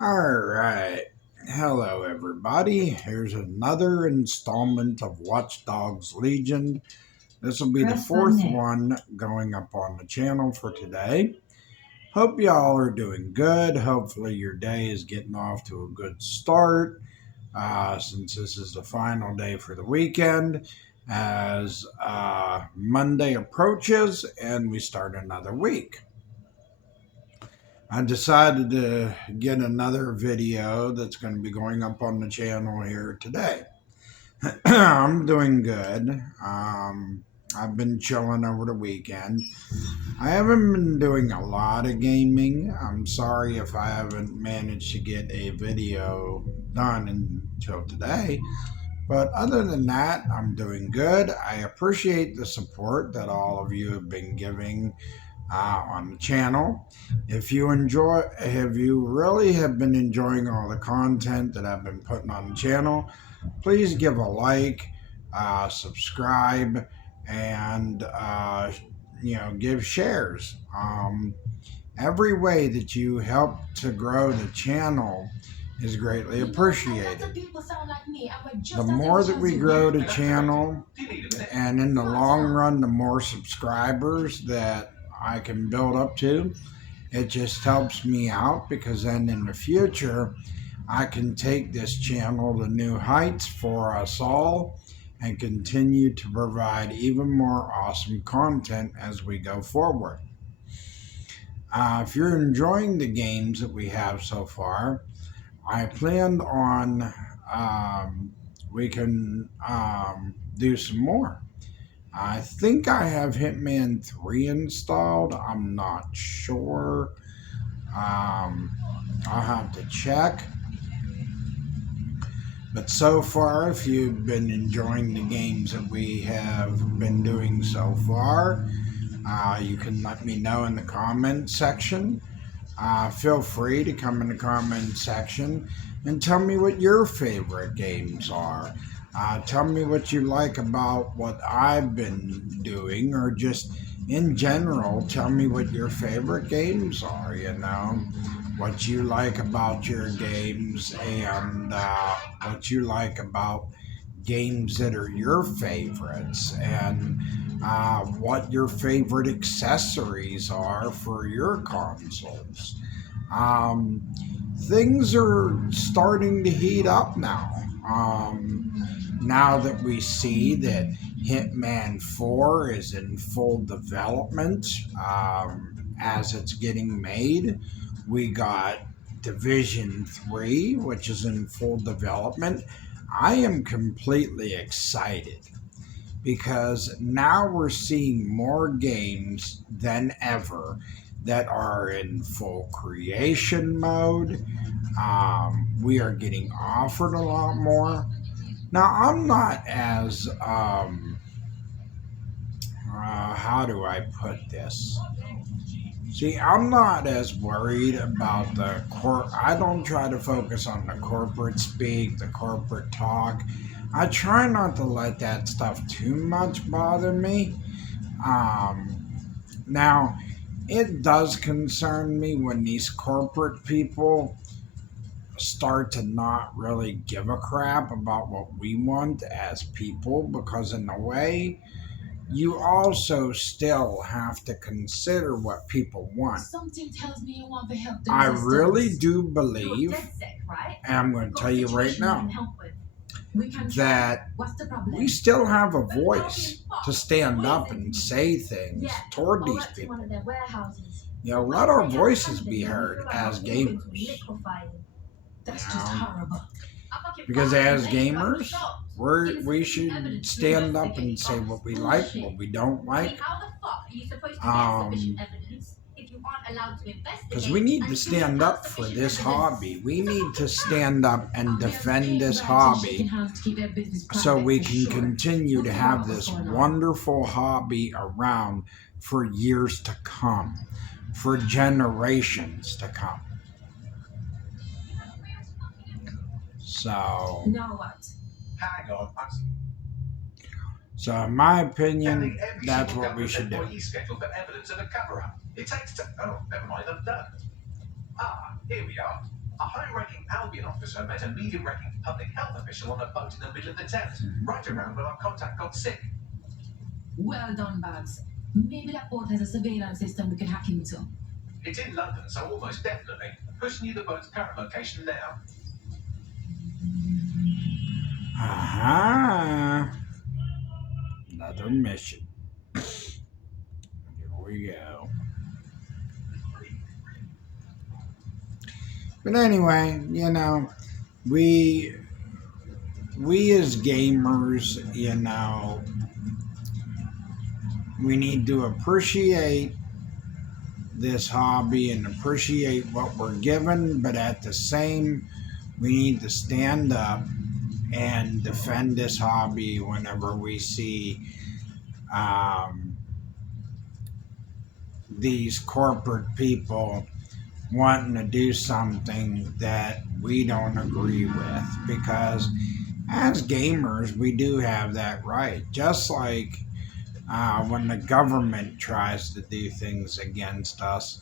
All right. Hello, everybody. Here's another installment of Watch Dogs Legion. This will be the fourth one going up on the channel for today. Hope y'all are doing good. Hopefully, your day is getting off to a good start since this is the final day for the weekend as Monday approaches and we start another week. I decided to get another video that's going to be going up on the channel here today. I'm doing good. I've been chilling over the weekend. I haven't been doing a lot of gaming. I'm sorry if I haven't managed to get a video done until today. But other than that, I'm doing good. I appreciate the support that all of you have been giving on the channel. If you really have been enjoying all the content that I've been putting on the channel, please give a like, subscribe, and give shares. Every way that you help to grow the channel is greatly appreciated. The more that we grow the channel, and in the long run, the more subscribers that I can build up to, it just helps me out because then in the future, I can take this channel to new heights for us all and continue to provide even more awesome content as we go forward. If you're enjoying the games that we have so far, I planned on we can do some more. I think I have Hitman 3 installed. I'm not sure. I'll have to check. But so far, if you've been enjoying the games that we have been doing so far, you can let me know in the comment section. Feel free to come in the comment section and tell me what your favorite games are. Tell me what you like about what I've been doing, or just in general, tell me what your favorite games are, what you like about your games, and what you like about games that are your favorites, and what your favorite accessories are for your consoles. Things are starting to heat up now. Now that we see that Hitman 4 is in full development as it's getting made, we got Division 3, which is in full development. I am completely excited because now we're seeing more games than ever that are in full creation mode. We are getting offered a lot more. Now, I'm not as, how do I put this? See, I'm not as worried about I don't try to focus on the corporate speak, the corporate talk. I try not to let that stuff too much bother me. Now, it does concern me when these corporate people start to not really give a crap about what we want as people, because in a way, you also still have to consider what people want. Something tells me you want the help. I really do believe, and I'm going to tell you right now, that we still have a voice to stand up and say things toward these people. Let our voices be heard as gamers. That's just horrible. Because as gamers, we should stand up and say what we like, what we don't like. Because we need to stand up for this hobby. We need to stand up and defend this hobby so we can continue to have this wonderful hobby around for years to come, for generations to come. So, so in my opinion, that's what we should do. Oh, never mind, I'm done. Here we are. A high-ranking Albion officer met a medium-ranking public health official on a boat in the middle of the Thames, right around when our contact got sick. Well done, Bugs. Maybe that boat has a surveillance system we could hack into. It's in London, so almost definitely. Pushing you the boat's current location now. Aha! Another mission. Here we go. But anyway, you know, we as gamers, you know, we need to appreciate this hobby and appreciate what we're given, but at the same, we need to stand up and defend this hobby whenever we see these corporate people wanting to do something that we don't agree with, because as gamers we do have that right, just like when the government tries to do things against us,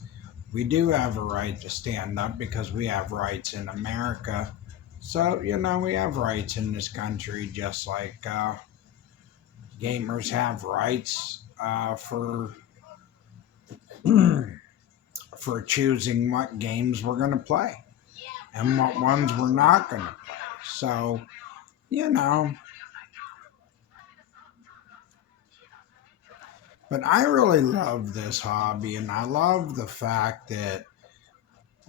we do have a right to stand up because we have rights in America. So, you know, we have rights in this country just like gamers have rights for choosing what games we're going to play and what ones we're not going to play. So, you know, but I really love this hobby, and I love the fact that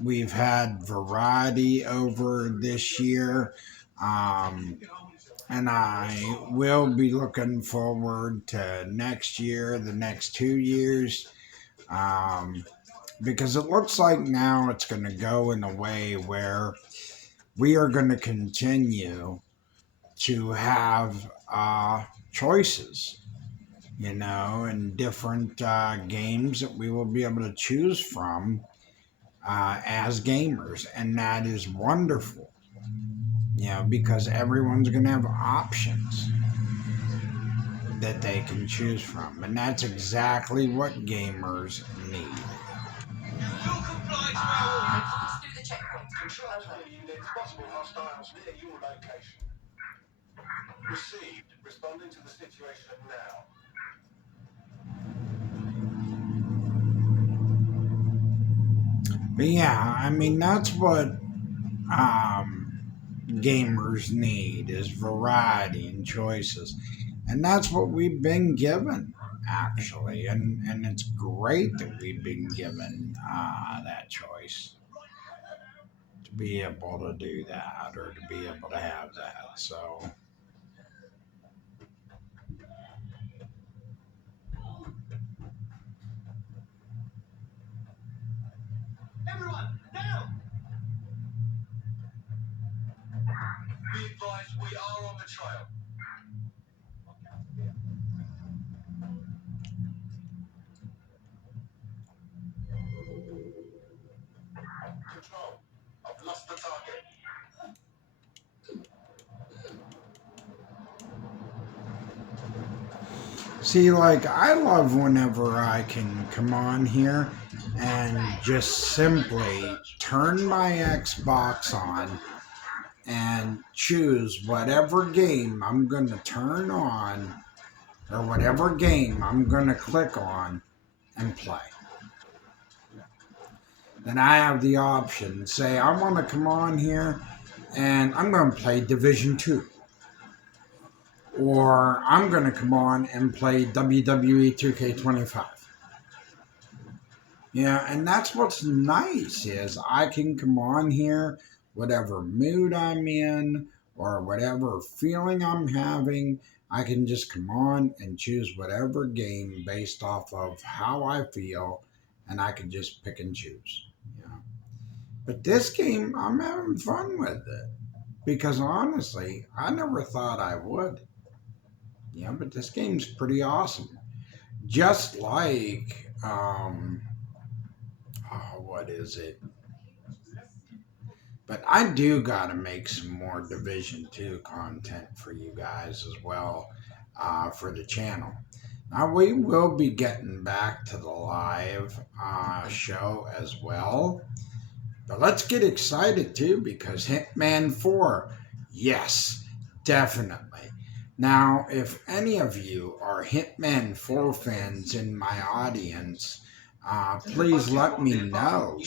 we've had variety over this year. Um, and I will be looking forward to next year, the next 2 years, because it looks like now it's going to go in a way where we are going to continue to have choices, you know, and different games that we will be able to choose from as gamers. And that is wonderful, you know, because everyone's going to have options that they can choose from. And that's exactly what gamers need. You will comply to our orders. Pass through the checkpoint. Control to all units. Possible hostiles near your location. Received. Responding to the situation now. But yeah, I mean, that's what gamers need, is variety and choices. And that's what we've been given, actually. And it's great that we've been given that choice to be able to do that, or to be able to have that. So, Everyone, now! Be advised, we are on the trail. Control. I've lost the target. see, like, I love whenever I can come on here and just simply turn my Xbox on and choose whatever game I'm going to turn on, or whatever game I'm going to click on and play. Then I have the option, say I want to come on here and I'm going to play Division 2. Or I'm going to come on and play WWE 2K25. Yeah, and that's what's nice, is I can come on here, whatever mood I'm in or whatever feeling I'm having, I can just come on and choose whatever game based off of how I feel, and I can just pick and choose. You know? But this game, I'm having fun with it, because honestly, I never thought I would. Yeah, but this game's pretty awesome. Just like, what is it? But I do got to make some more Division 2 content for you guys as well, for the channel. Now, we will be getting back to the live show as well. But let's get excited too because Hitman 4, yes, definitely. Now, if any of you are Hitman 4 fans in my audience, please let me know,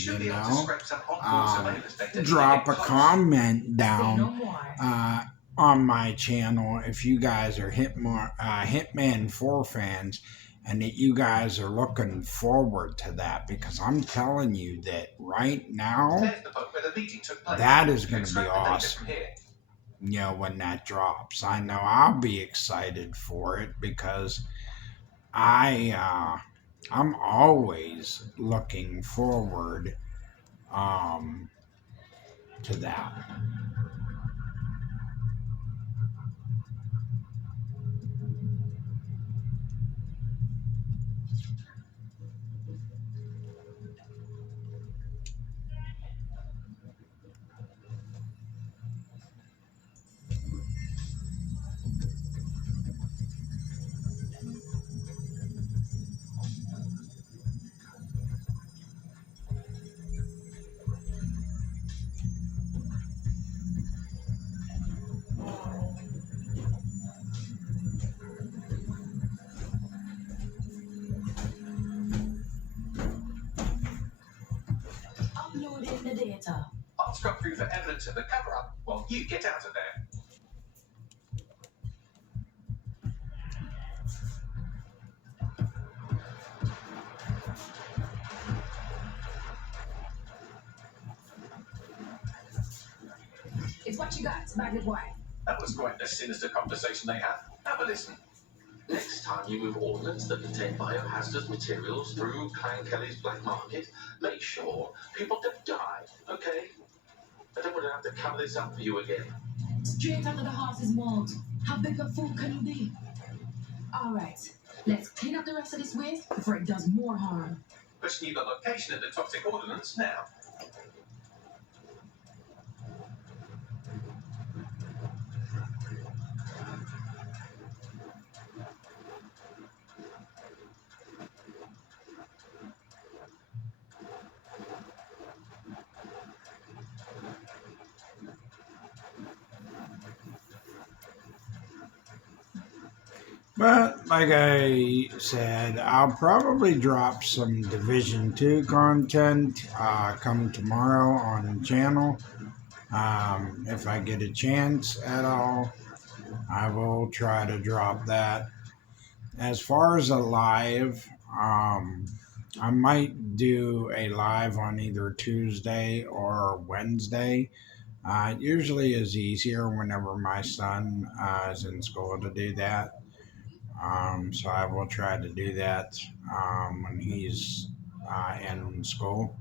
drop a comment down on my channel if you guys are Hitman 4 fans and that you guys are looking forward to that because I'm telling you that right now that is going to be awesome. When that drops, I know I'll be excited for it because I'm always looking forward um, to that. Uploading the data. I'll scrub through for evidence of the cover-up while you get out of there. It's what you got, Baggy Boy. That was quite a sinister conversation they had. Have a listen. Next time you move ordnance that contain biohazardous materials through Clan Kelly's black market, make sure people don't die, okay? I don't want to have to cover this up for you again. Straight under the horse's mouth. How big a fool can you be? All right, let's clean up the rest of this waste before it does more harm. Pushing you the location of the toxic ordnance now. But like I said, I'll probably drop some Division 2 content come tomorrow on the channel. If I get a chance at all, I will try to drop that. As far as a live, I might do a live on either Tuesday or Wednesday. It usually is easier whenever my son is in school to do that. So I will try to do that when he's in school.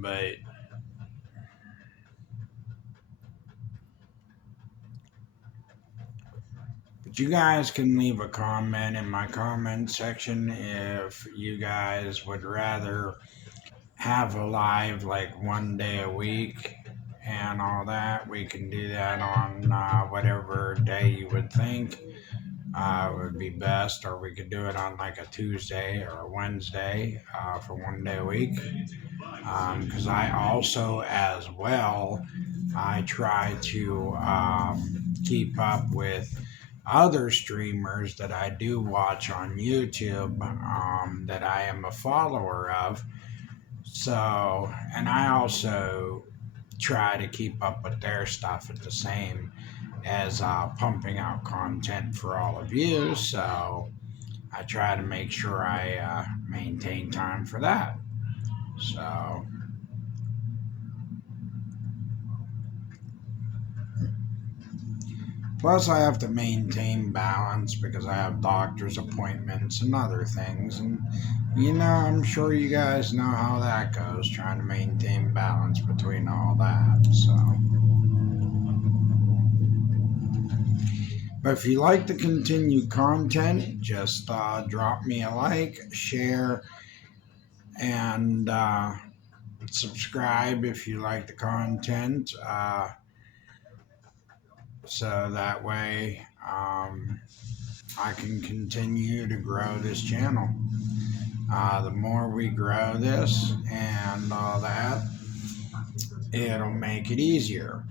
But you guys can leave a comment in my comment section if you guys would rather have a live like one day a week and all that. We can do that on whatever day you would think would be best, or we could do it on like a Tuesday or a Wednesday for one day a week. Because I also, as well, I try to keep up with other streamers that I do watch on YouTube that I am a follower of. So, and I also try to keep up with their stuff at the same as pumping out content for all of you. So I try to make sure I maintain time for that. So, plus I have to maintain balance because I have doctor's appointments and other things. And, I'm sure you guys know how that goes, trying to maintain balance between all that. So, but if you like to continue content, just drop me a like, share, and subscribe if you like the content. So that way I can continue to grow this channel. The more we grow this and all that, it'll make it easier.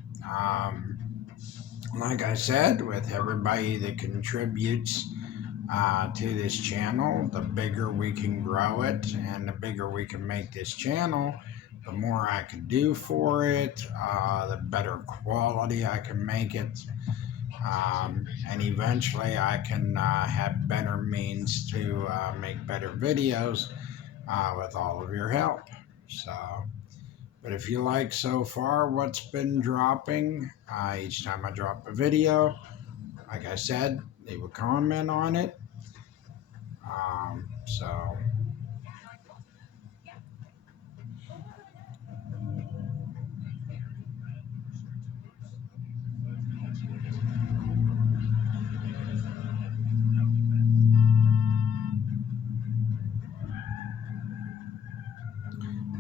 Like I said, with everybody that contributes to this channel, the bigger we can grow it and the bigger we can make this channel, the more I can do for it, the better quality I can make it. And eventually I can have better means to make better videos with all of your help. So, but if you like so far what's been dropping, each time I drop a video, like I said, leave a comment on it. So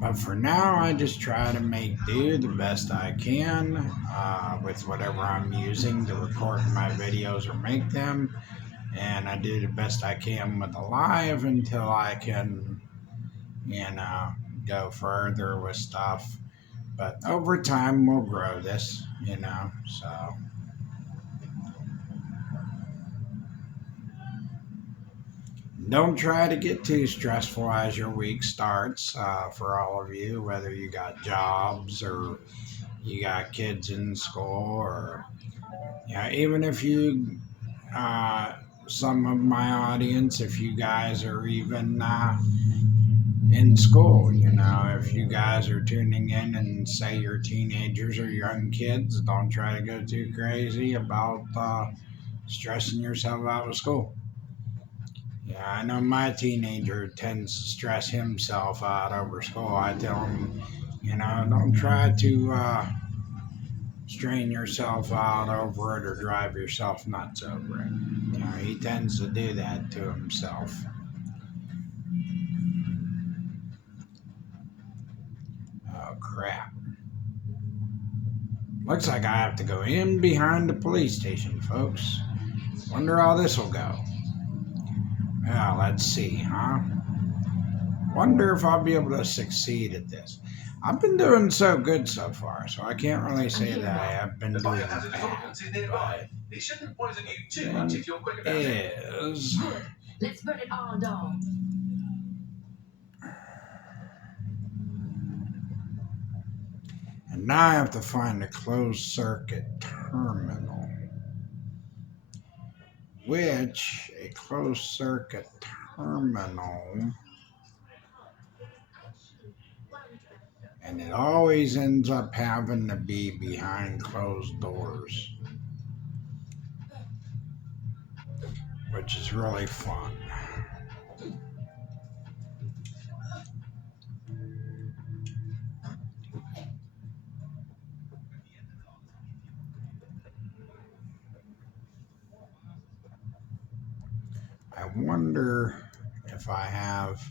but for now, I just try to make do the best I can with whatever I'm using to record my videos or make them. And I do the best I can with the live until I can, go further with stuff. But over time, we'll grow this, so. Don't try to get too stressful as your week starts for all of you, whether you got jobs or you got kids in school, or even if you, some of my audience, if you guys are even in school, if you guys are tuning in and say you're teenagers or young kids, don't try to go too crazy about stressing yourself out of school. Yeah, I know my teenager tends to stress himself out over school. I tell him, don't try to strain yourself out over it or drive yourself nuts over it. He tends to do that to himself. Oh, crap. Looks like I have to go in behind the police station, folks. Wonder how this will go. Well, let's see, huh? Wonder if I'll be able to succeed at this. I've been doing so good so far, so I can't really say that I have been doing bad. It shouldn't poison you too much if you're quick about it. Is Good. Let's burn it all down. and now I have to find a closed circuit terminal, which a closed circuit terminal, and it always ends up having to be behind closed doors, which is really fun. I wonder if I have.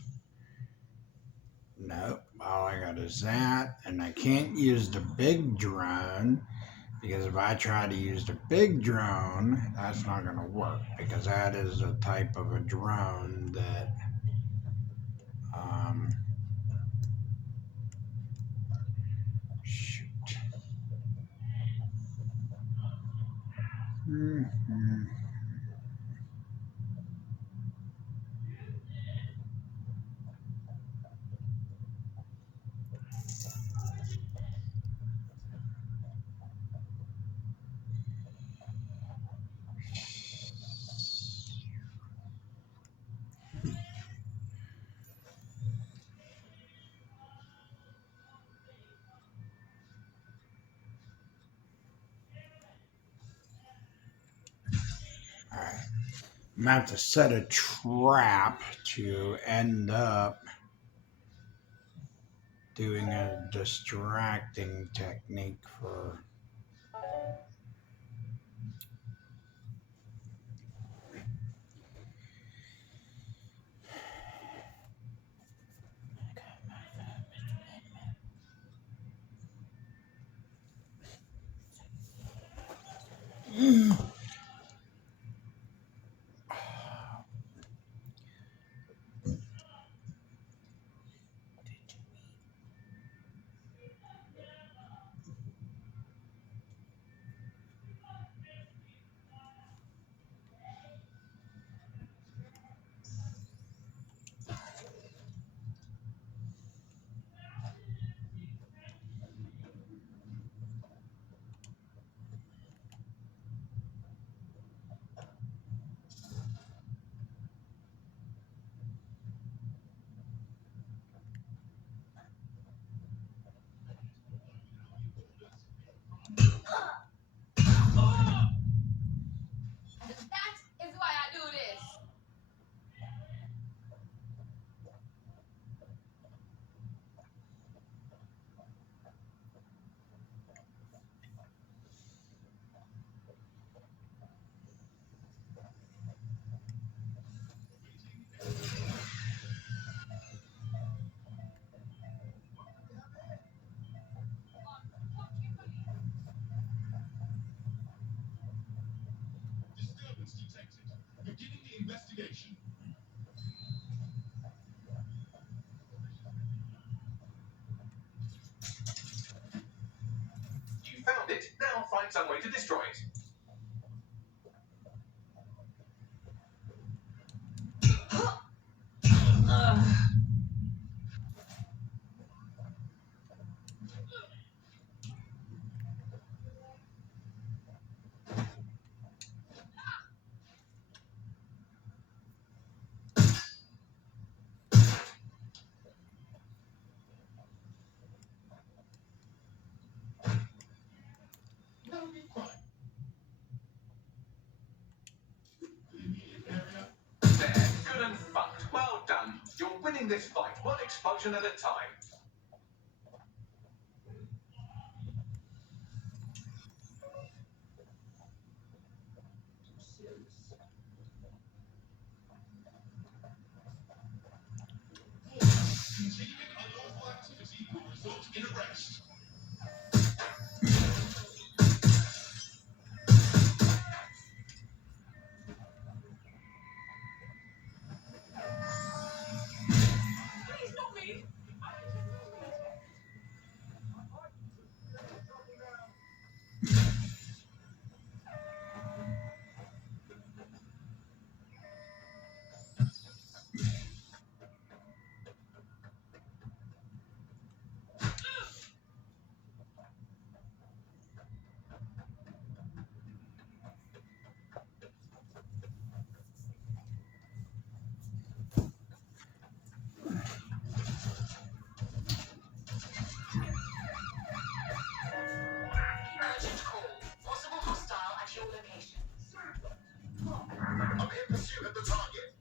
Nope, all I got is that, and I can't use the big drone because if I try to use the big drone, that's not going to work because that is a type of a drone that shoot. Mm-hmm. All right. I'm going to have to set a trap to end up doing a distracting technique for. That is why I do this. Disturbance detected. Beginning the investigation. You found it. Now find some way to destroy it. No need crime. The immediate area. There, good and fucked. Well done. You're winning this fight, one explosion at a time. Continuing unlawful activity will result in arrest. Please, not me. Urgent call. Possible hostile at your location. I'm in pursuit of the target.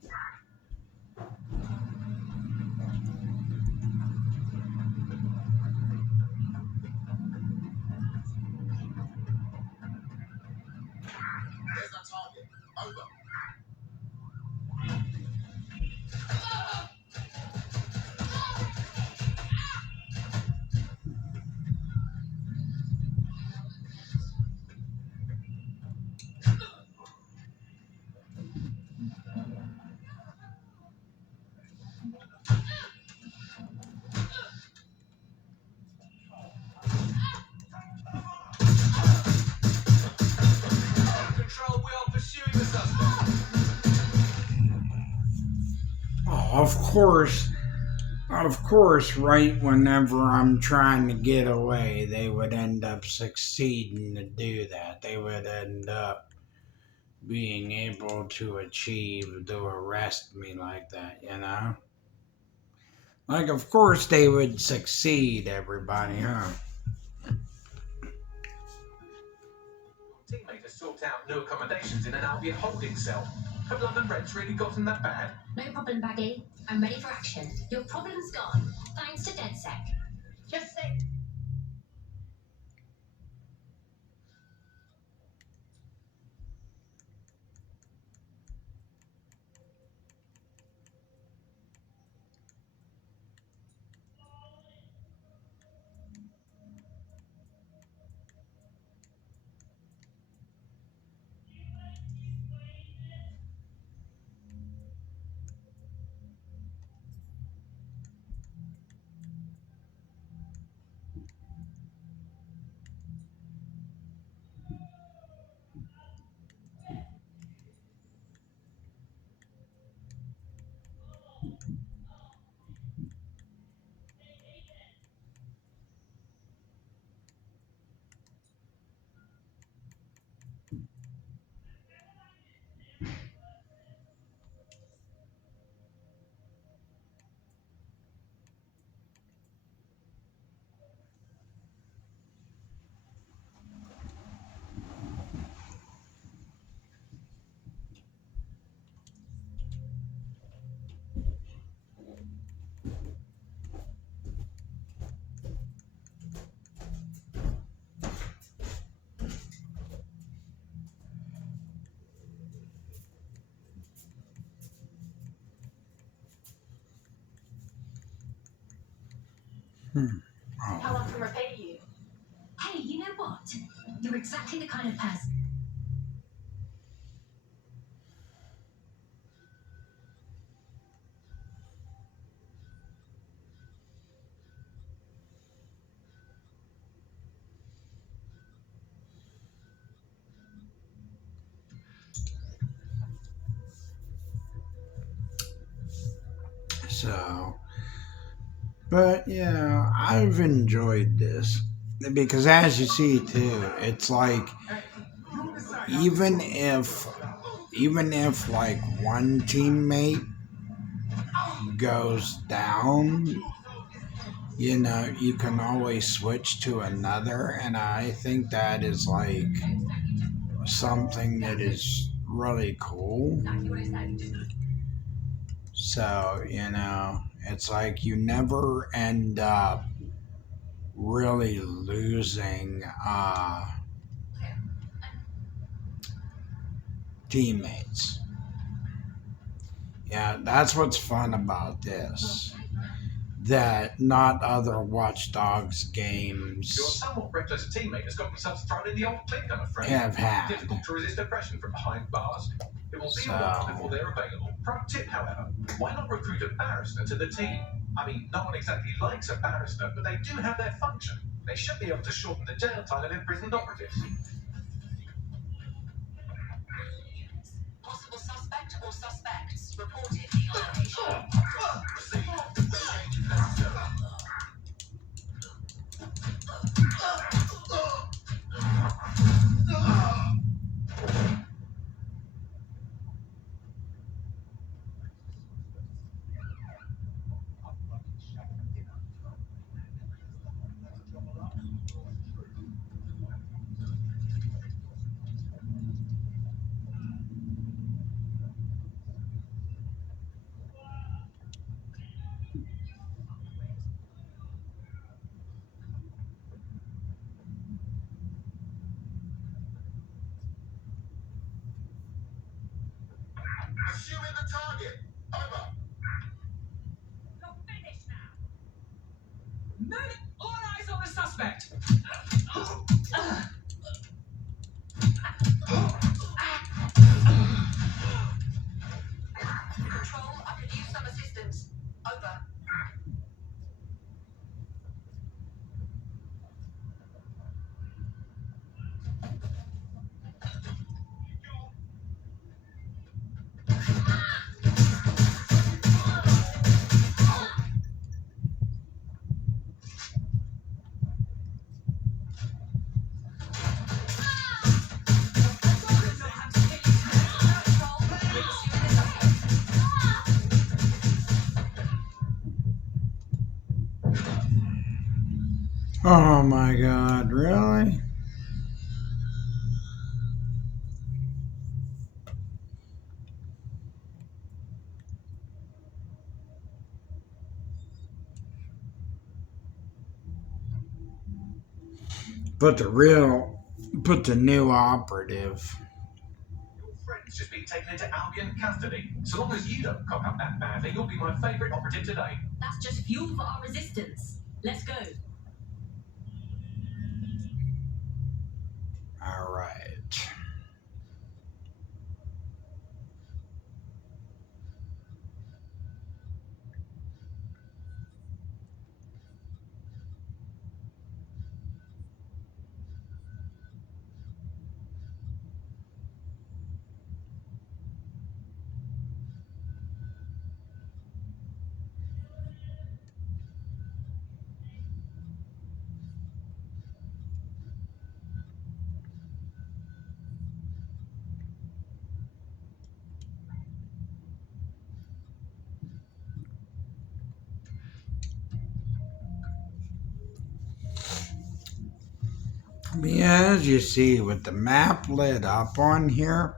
There's our target. Over. Control, we are pursuing the suspect. Oh, of course, right whenever I'm trying to get away, they would end up succeeding to do that. They would end up being able to achieve to arrest me like that, you know? Like, of course they would succeed, everybody, huh? Teammate has sought out new accommodations in an Albion holding cell. Have London rents really gotten that bad? No problem, Bagley. I'm ready for action. Your problem's gone. Thanks to DedSec. Just say. How I can repay you? Hey, you know what? You're exactly the kind of person. So, but yeah, I've enjoyed this because, as you see too, it's like even if like one teammate goes down, you can always switch to another, and I think that is like something that is really cool. So, it's like you never end up really losing teammates. Yeah, that's what's fun about this. That not other Watch Dogs games Your somewhat reckless teammate has got themselves thrown in the old clink, I'm afraid. have had. Difficult to resist oppression from behind bars. It will be a while before they're available. Pro tip, however, why not recruit a barrister to the team? I mean, no one exactly likes a barrister, but they do have their function. They should be able to shorten the jail time of imprisoned operatives. Possible suspect or suspects reported to your location. Assuming the target. Over. You're finished now. Move! All eyes on the suspect. Control, I could use some assistance. Over. Oh my god, really? But the new operative. Your friend's just been taken into Albion custody. So long as you don't cock up that badly, you'll be my favourite operative today. That's just fuel for our resistance. Let's go. All right. Yeah, as you see with the map lit up on here,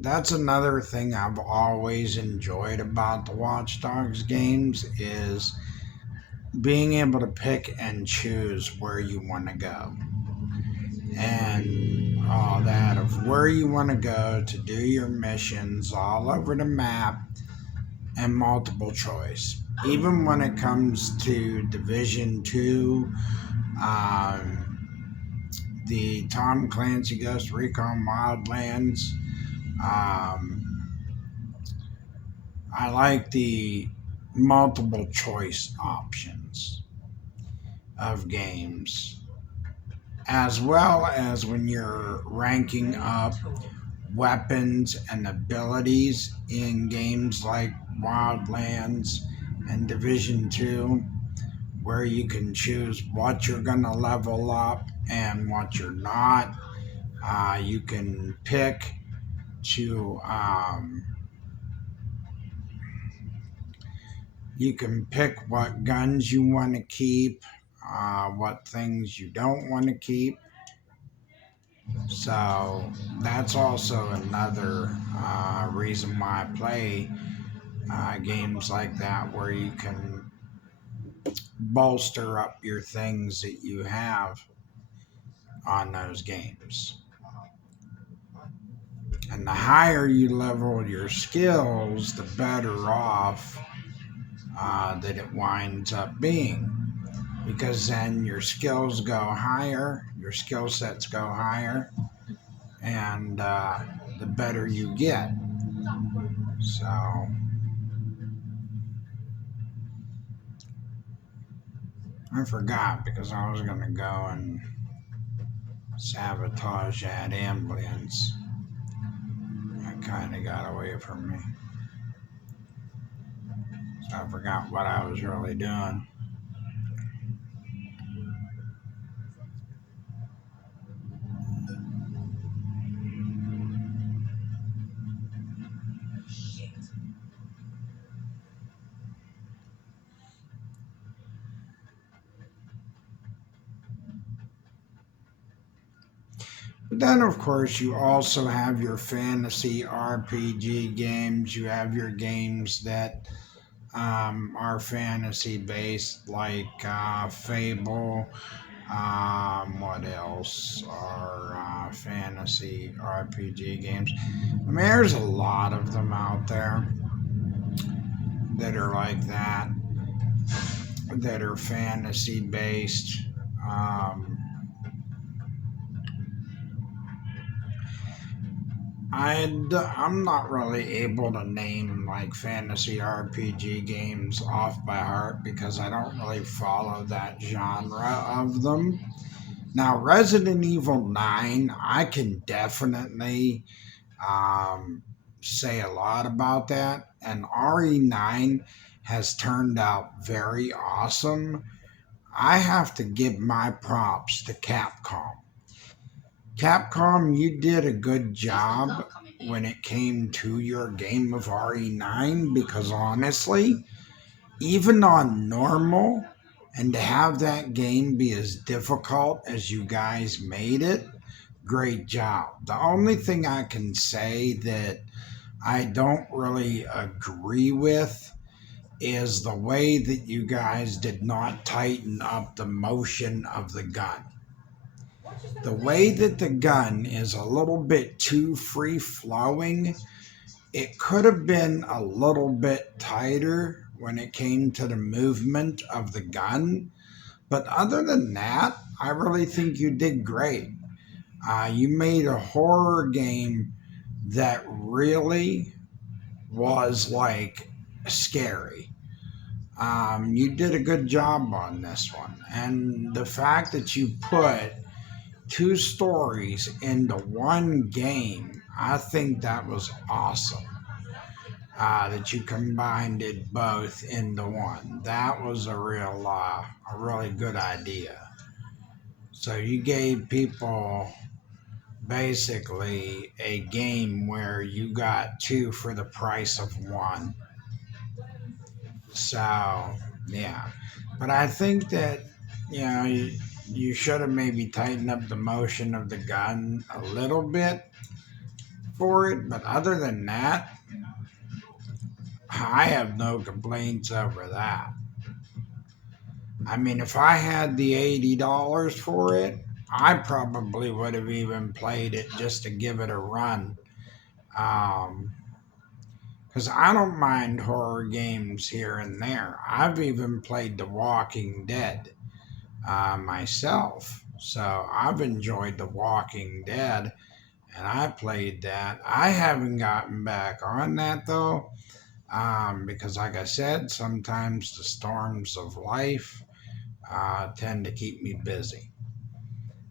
that's another thing I've always enjoyed about the Watch Dogs games is being able to pick and choose where you want to go and all that of where you want to go to do your missions all over the map and multiple choice. even when it comes to Division 2, the Tom Clancy Ghost Recon Wildlands, I like the multiple choice options of games, as well as when you're ranking up weapons and abilities in games like Wildlands and Division 2, where you can choose what you're going to level up and what you're not. You can pick to what guns you want to keep, what things you don't want to keep. So that's also another reason why I play games like that, where you can bolster up your things that you have on those games. And the higher you level your skills, the better off that it winds up being. Because then your skills go higher, your skill sets go higher, and the better you get. So I forgot, because I was going to go and sabotage that ambulance. That kind of got away from me. So I forgot what I was really doing. But then, of course, you also have your fantasy RPG games. You have your games that are fantasy based, like Fable. What else are fantasy RPG games? I mean, there's a lot of them out there that are like that, that are fantasy based. I'm not really able to name like fantasy RPG games off by heart, because I don't really follow that genre of them. Now, Resident Evil 9, I can definitely say a lot about that. And RE9 has turned out very awesome. I have to give my props to Capcom. Capcom, you did a good job when it came to your game of RE9, because honestly, even on normal, and to have that game be as difficult as you guys made it, great job. The only thing I can say that I don't really agree with is the way that you guys did not tighten up the motion of the gun. The way that the gun is a little bit too free flowing, it could have been a little bit tighter when it came to the movement of the gun. But other than that, I really think you did great. You made a horror game that really was like scary. You did a good job on this one. And the fact that you put two stories into one game, I think that was awesome. That you combined it both into one. That was a really good idea. So you gave people basically a game where you got two for the price of one. So yeah, but I think that you should have maybe tightened up the motion of the gun a little bit for it. But other than that, I have no complaints over that. I mean, if I had the $80 for it, I probably would have even played it just to give it a run. Because Because I don't mind horror games here and there. I've even played The Walking Dead myself. So I've enjoyed The Walking Dead and I played that. I haven't gotten back on that though, because, like I said, sometimes the storms of life tend to keep me busy.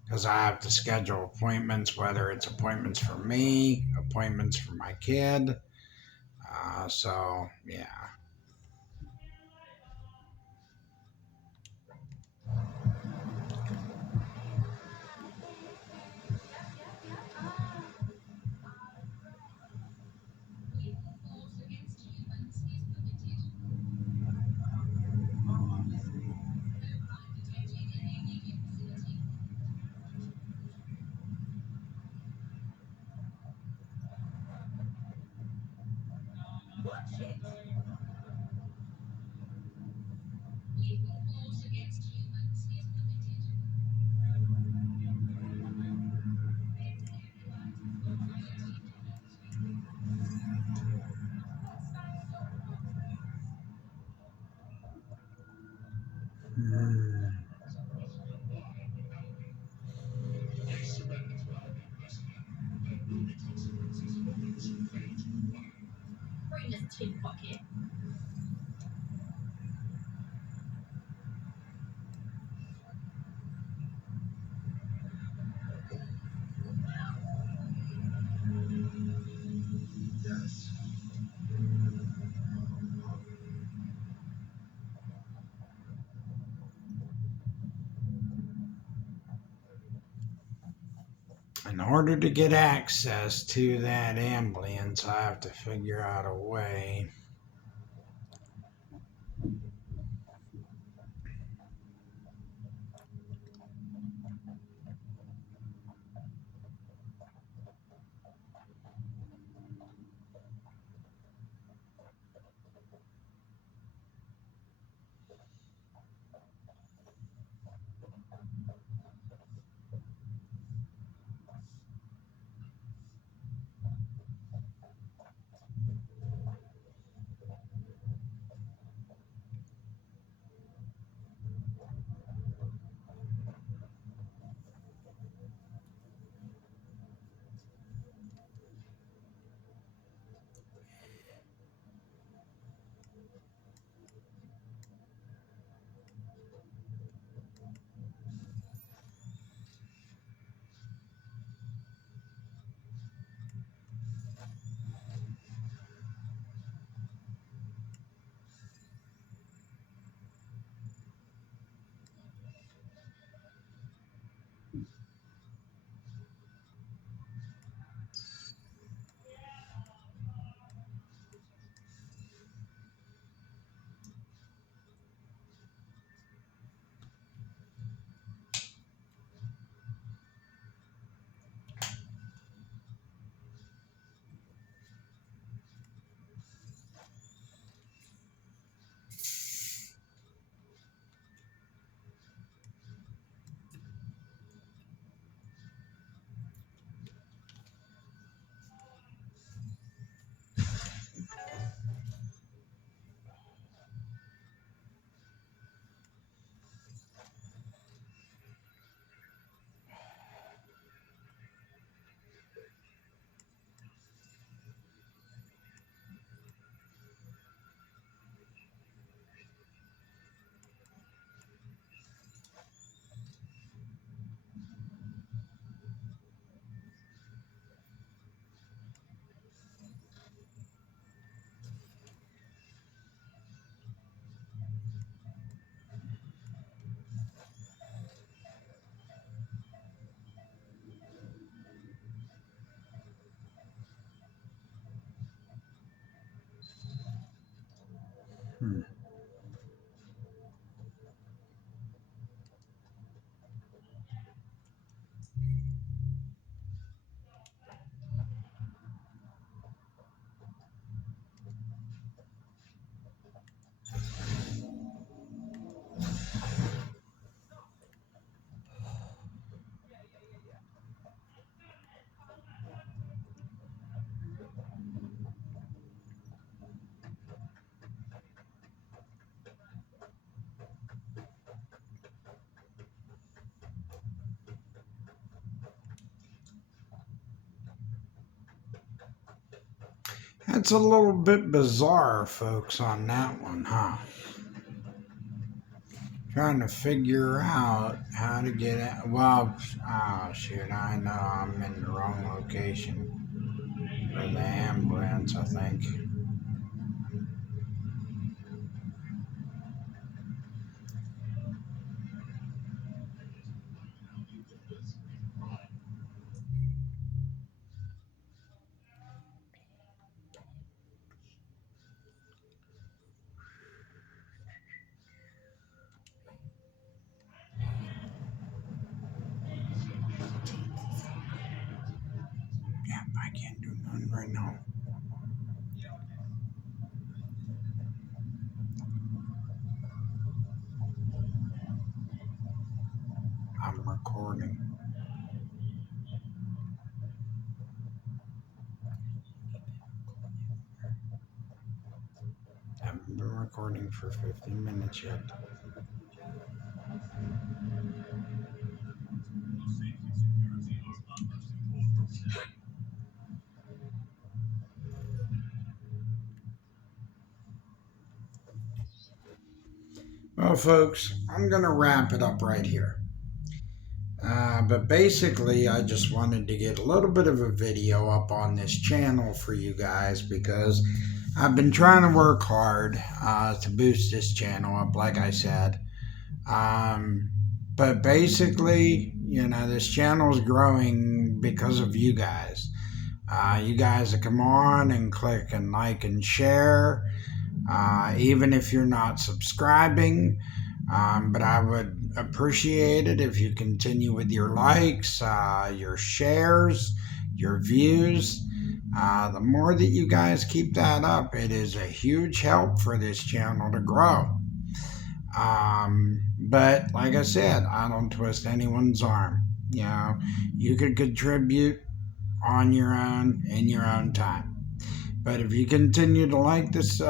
Because I have to schedule appointments, whether it's appointments for me, appointments for my kid. So, yeah. Hmm. Bring this tin bucket. In order to get access to that ambulance, I have to figure out a way. That's a little bit bizarre, folks, on that one, huh? Trying to figure out how to get it. Well, oh shoot, I know I'm in the wrong location for the ambulance, I think. Yep, I can't do nothing right now. I'm recording. Haven't been recording for 15 minutes yet. Well, folks, I'm going to wrap it up right here. But basically, I just wanted to get a little bit of a video up on this channel for you guys because I've been trying to work hard to boost this channel up, like I said. But basically, you know, this channel is growing because of you guys. You guys that come on and click and like and share, even if you're not subscribing. But I would appreciate it if you continue with your likes, your shares, your views. The more that you guys keep that up, it is a huge help for this channel to grow. But like I said, I don't twist anyone's arm. You know, you could contribute on your own in your own time. But if you continue to like this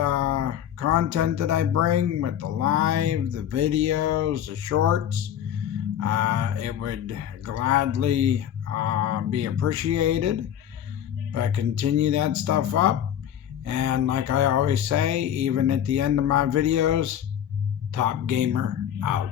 content that I bring with the live, the videos, the shorts, it would gladly be appreciated. But continue that stuff up. And like I always say, even at the end of my videos, Top Gamer out.